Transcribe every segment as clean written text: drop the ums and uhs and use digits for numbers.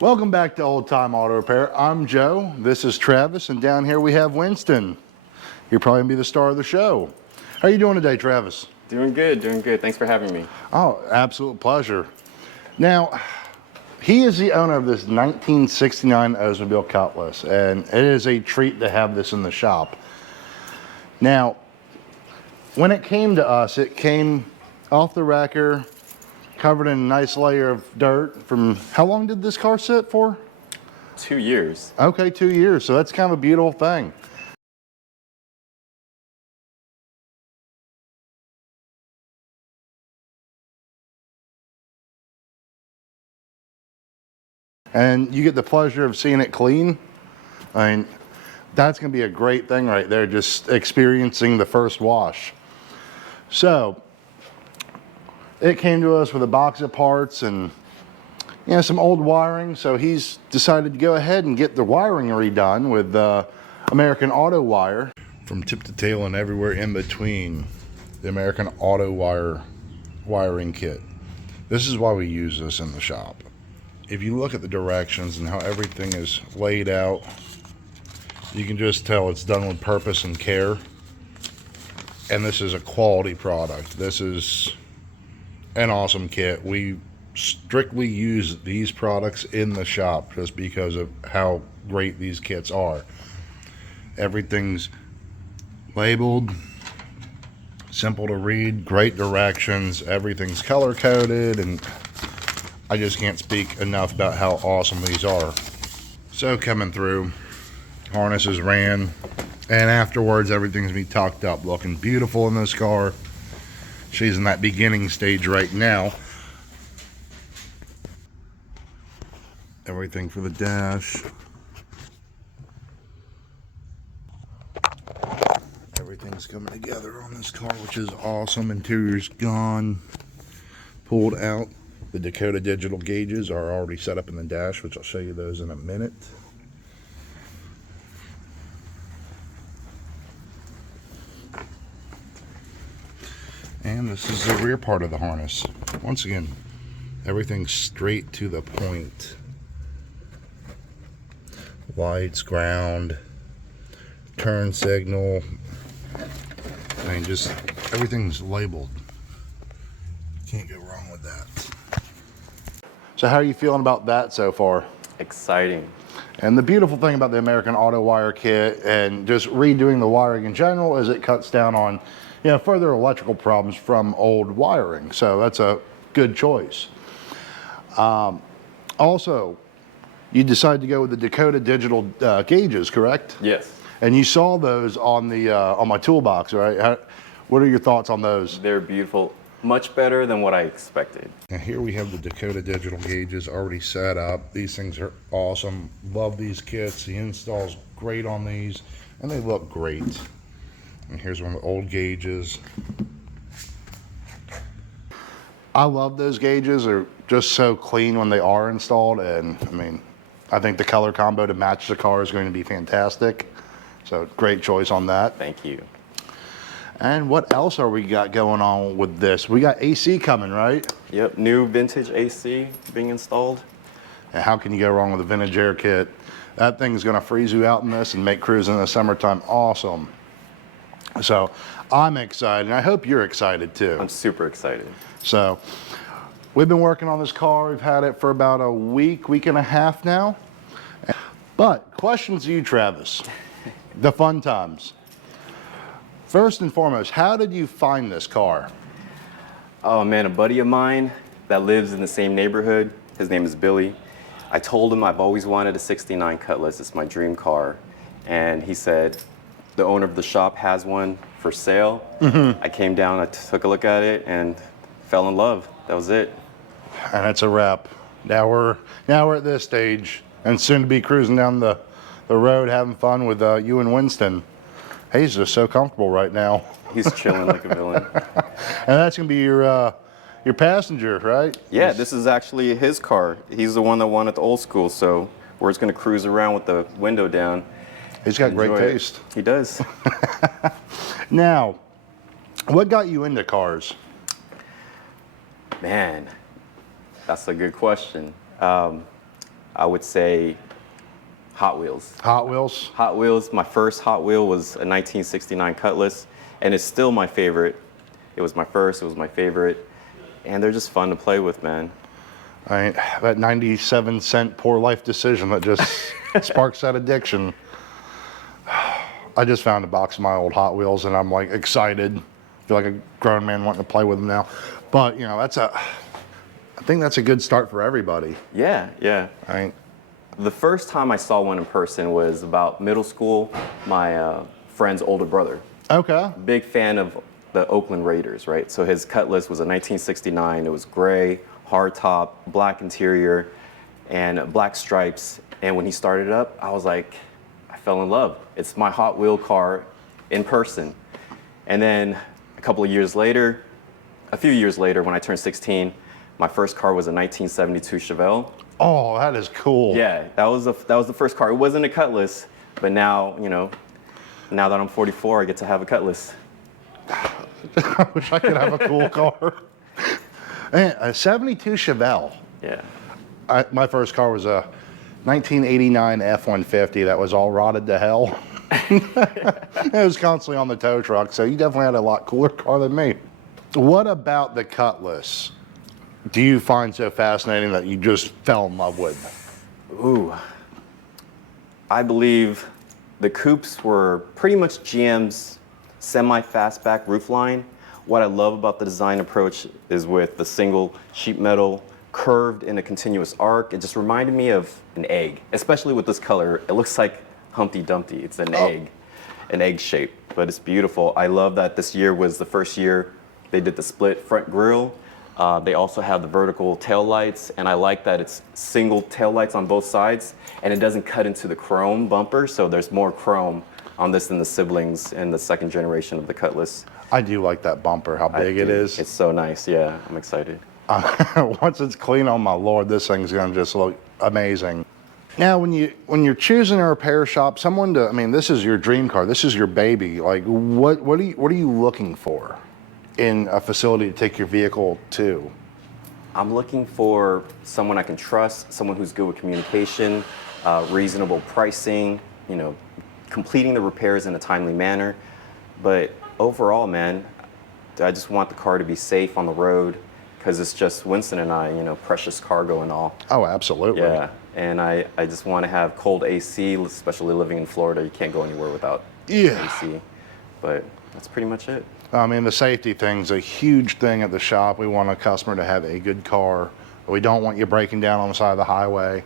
Welcome back to Old Time Auto Repair. I'm Joe, this is Travis, and down here we have Winston. You're probably gonna be the star of the show. How are you doing today, Travis? Doing good, doing good. Thanks for having me. Oh, absolute pleasure. Now, he is the owner of this 1969 Oldsmobile Cutlass, and it is a treat to have this in the shop. Now, when it came to us, it came off the wrecker, covered in a nice layer of dirt from, how long did this car sit for? 2 years. Okay, 2 years, so that's kind of a beautiful thing. And you get the pleasure of seeing it clean. I mean, that's gonna be a great thing right there, just experiencing the first wash. So, it came to us with a box of parts and some old wiring, so he's decided to go ahead and get the wiring redone with American Auto Wire. From tip to tail and everywhere in between, the American Auto Wire wiring kit. This is why we use this in the shop. If you look at the directions and how everything is laid out, you can just tell it's done with purpose and care. And this is a quality product. This is an awesome kit. We strictly use these products in the shop just because of how great these kits are. Everything's labeled, simple to read, great directions, everything's color coded, and I just can't speak enough about how awesome these are. So coming through, harnesses ran, and afterwards everything's gonna be tucked up, looking beautiful in this car. She's in that beginning stage right now. Everything for the dash. Everything's coming together on this car, which is awesome. Interior's gone, pulled out. The Dakota digital gauges are already set up in the dash, which I'll show you those in a minute. And this is the rear part of the harness. Once again, everything's straight to the point. Lights, ground, turn signal. I mean, just everything's labeled. Can't go wrong with that. So how are you feeling about that so far? Exciting. And the beautiful thing about the American Auto Wire kit and just redoing the wiring in general is it cuts down on further electrical problems from old wiring. So that's a good choice. Also, you decided to go with the Dakota digital gauges, correct? Yes. And you saw those on the on my toolbox, right? What are your thoughts on those? They're beautiful. Much better than what I expected. And here we have the Dakota digital gauges already set up. These things are awesome. Love these kits. The install's great on these, and they look great. And here's one of the old gauges. I love those gauges. They're just so clean when they are installed, and I mean, I think the color combo to match the car is going to be fantastic. So great choice on that. Thank you. And what else are we got going on with this? We got AC coming, right? Yep, new vintage AC being installed. And how can you go wrong with a vintage air kit? That thing's gonna freeze you out in this and make cruising in the summertime awesome. So I'm excited, and I hope you're excited too. I'm super excited. So we've been working on this car. We've had it for about a week and a half now. But questions to you, Travis. The fun times. First and foremost, how did you find this car? Oh man, a buddy of mine that lives in the same neighborhood, his name is Billy. I told him I've always wanted a 69 Cutlass, it's my dream car. And he said, the owner of the shop has one for sale. I came down, I took a look at it and fell in love. That was it. And that's a wrap. Now we're at this stage and soon to be cruising down the road having fun with you and Winston. He's just so comfortable right now. He's chilling like a villain. And that's gonna be your passenger, right? Yeah, this is actually his car. He's the one that wanted the old school, so we're just gonna cruise around with the window down. He's got great taste. He does. Now, what got you into cars? Man, that's a good question. I I would say Hot Wheels. Hot Wheels? Hot Wheels, my first Hot Wheel was a 1969 Cutlass, and it's still my favorite. It was my first, it was my favorite, and they're just fun to play with, man. That 97-cent poor life decision that just sparks that addiction. I just found a box of my old Hot Wheels and I'm like excited. I feel like a grown man wanting to play with them now. But you know, I think that's a good start for everybody. Yeah, yeah. The first time I saw one in person was about middle school, my friend's older brother. Okay. Big fan of the Oakland Raiders, right? So his Cutlass was a 1969. It was gray, hard top, black interior, and black stripes. And when he started up, I was like, I fell in love. It's my Hot Wheel car in person. And then a few years later, when I turned 16, my first car was a 1972 Chevelle. Oh, that is cool. Yeah, that was the first car. It wasn't a Cutlass, but now, you know, now that I'm 44, I get to have a Cutlass. I wish I could have a cool car. Man, a 72 Chevelle. Yeah. My first car was a 1989 F-150 that was all rotted to hell. It was constantly on the tow truck, so you definitely had a lot cooler car than me. What about the Cutlass do you find so fascinating that you just fell in love with? Ooh. I believe the coupes were pretty much GM's semi-fastback roofline. What I love about the design approach is with the single sheet metal curved in a continuous arc. It just reminded me of an egg, especially with this color. It looks like Humpty Dumpty. It's an egg shape, but it's beautiful. I love that this year was the first year they did the split front grille. They also have the vertical tail lights, and I like that it's single tail lights on both sides, and it doesn't cut into the chrome bumper, so there's more chrome on this than the siblings in the second generation of the Cutlass. I do like that bumper, how big it is. It's so nice, yeah, I'm excited. Once it's clean, oh my Lord, this thing's gonna just look amazing. Now, when you're choosing a repair shop, this is your dream car, this is your baby. Like, what are you looking for in a facility to take your vehicle to? I'm looking for someone I can trust, someone who's good with communication, reasonable pricing, you know, completing the repairs in a timely manner. But overall, man, I just want the car to be safe on the road because it's just Winston and I, you know, precious cargo and all. Oh, absolutely. Yeah, and I just want to have cold AC, especially living in Florida. You can't go anywhere without AC. But that's pretty much it. I mean, the safety thing's a huge thing at the shop. We want a customer to have a good car. We don't want you breaking down on the side of the highway.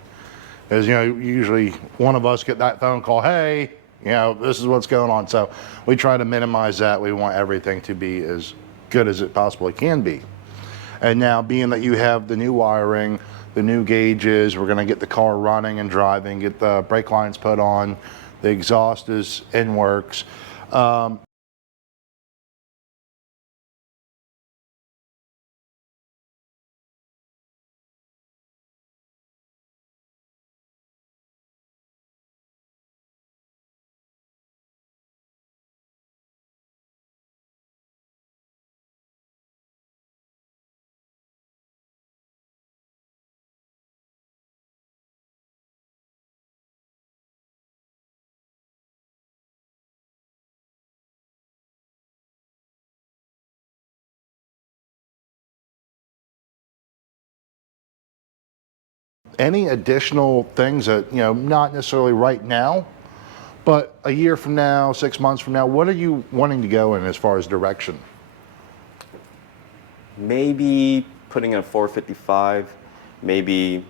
Because, you know, usually one of us get that phone call, hey, you know, this is what's going on. So we try to minimize that. We want everything to be as good as it possibly can be. And now, being that you have the new wiring, the new gauges, we're going to get the car running and driving, get the brake lines put on, the exhaust is in works. Any additional things that, you know, not necessarily right now, but a year from now, 6 months from now, what are you wanting to go in as far as direction? Maybe putting in a 455, maybe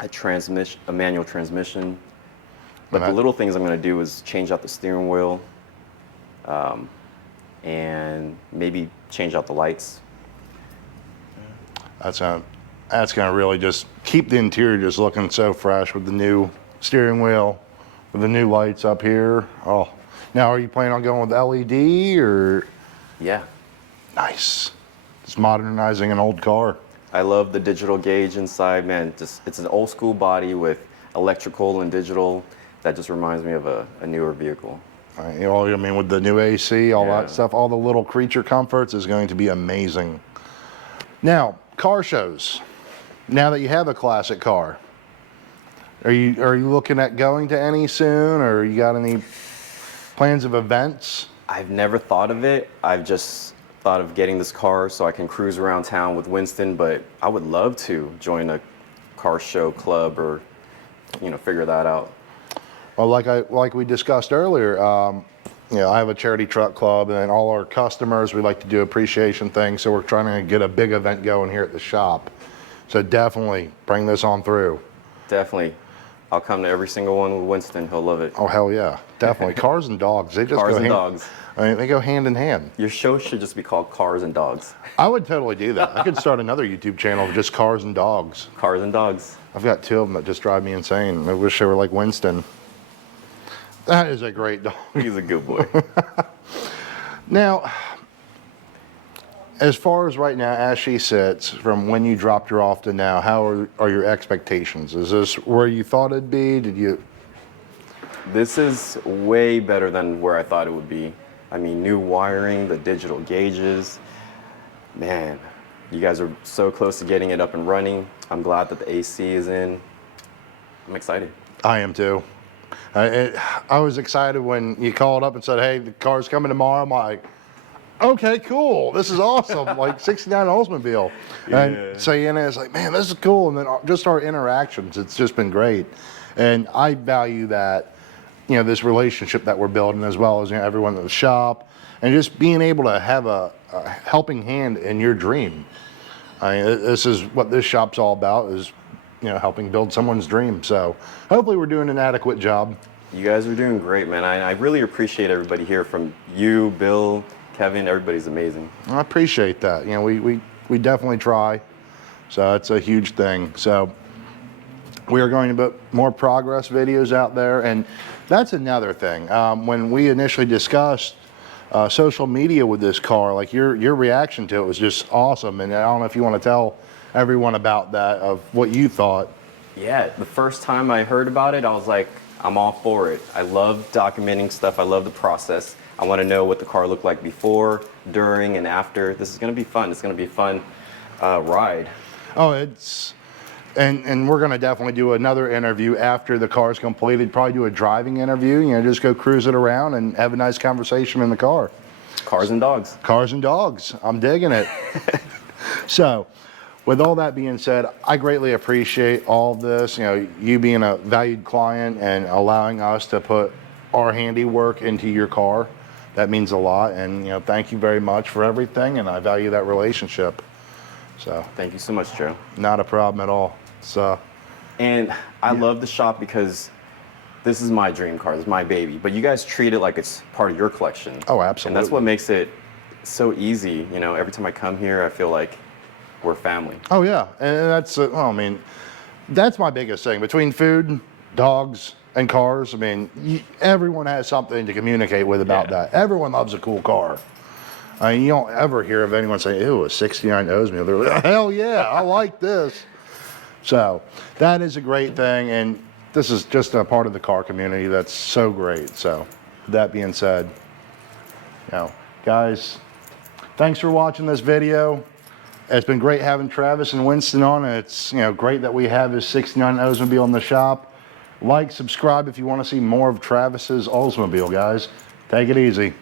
a manual transmission. But the little things I'm going to do is change out the steering wheel, and maybe change out the lights. That's going to really just keep the interior just looking so fresh with the new steering wheel, with the new lights up here. Oh, now are you planning on going with LED or? Yeah. Nice. Just modernizing an old car. I love the digital gauge inside, man. It's an old school body with electrical and digital. That just reminds me of a newer vehicle. You know, I mean, with the new AC, all that stuff, all the little creature comforts is going to be amazing. Now, car shows. Now that you have a classic car, Are you looking at going to any soon, or you got any plans of events? I've never thought of it. I've just thought of getting this car so I can cruise around town with Winston, but I would love to join a car show club or, figure that out. Well, like we discussed earlier, I have a charity truck club, and all our customers, we like to do appreciation things, so we're trying to get a big event going here at the shop. So definitely bring this on through. Definitely. I'll come to every single one with Winston. He'll love it. Oh, hell yeah. Definitely. Cars and dogs. They just Cars go and hand, dogs. I mean, they go hand in hand. Your show should just be called Cars and Dogs. I would totally do that. I could start another YouTube channel of just cars and dogs. Cars and Dogs. I've got 2 of them that just drive me insane. I wish they were like Winston. That is a great dog. He's a good boy. Now, as far as right now, as she sits, from when you dropped her off to now, how are your expectations? Is this where you thought it'd be? This is way better than where I thought it would be. I mean, new wiring, the digital gauges. Man, you guys are so close to getting it up and running. I'm glad that the AC is in. I'm excited. I am too. I was excited when you called up and said, hey, the car's coming tomorrow. I'm like, okay, cool. This is awesome. Like 69 Oldsmobile. Yeah. And Sienna is like, man, this is cool. And then just our interactions, it's just been great. And I value that, this relationship that we're building, as well as everyone at the shop, and just being able to have a helping hand in your dream. I mean, this is what this shop's all about, is helping build someone's dream. So hopefully we're doing an adequate job. You guys are doing great, man. I really appreciate everybody here, from you, Bill, Kevin. Everybody's amazing. I appreciate that. We definitely try. So it's a huge thing. So we are going to put more progress videos out there. And that's another thing. When we initially discussed social media with this car, like your reaction to it was just awesome. And I don't know if you want to tell everyone about that, of what you thought. Yeah, the first time I heard about it, I was like, I'm all for it. I love documenting stuff. I love the process. I want to know what the car looked like before, during, and after. This is going to be fun. It's going to be a fun ride. Oh, and we're going to definitely do another interview after the car's completed. Probably do a driving interview, just go cruise it around and have a nice conversation in the car. Cars and dogs. Cars and dogs. I'm digging it. So, with all that being said, I greatly appreciate all of this, you being a valued client and allowing us to put our handiwork into your car. That means a lot, and thank you very much for everything, and I value that relationship. So Thank you so much, Joe. not a problem at all. So, And I love the shop because this is my dream car. This is my baby. But you guys treat it like it's part of your collection. Oh, absolutely. And that's what makes it so easy. Every time I come here, I feel like we're family. oh yeah, and that's my biggest thing. Between food, dogs, and cars, everyone has something to communicate with about that. Everyone loves a cool car. You don't ever hear of anyone saying, ew, a 69 Oldsmobile. They're like, hell yeah, I like this. So that is a great thing, and this is just a part of the car community that's so great. So with that being said, guys, thanks for watching this video. It's been great having Travis and Winston on, and it's great that we have his 69 Oldsmobile in the shop. Like, subscribe if you want to see more of Travis's Oldsmobile, guys. Take it easy.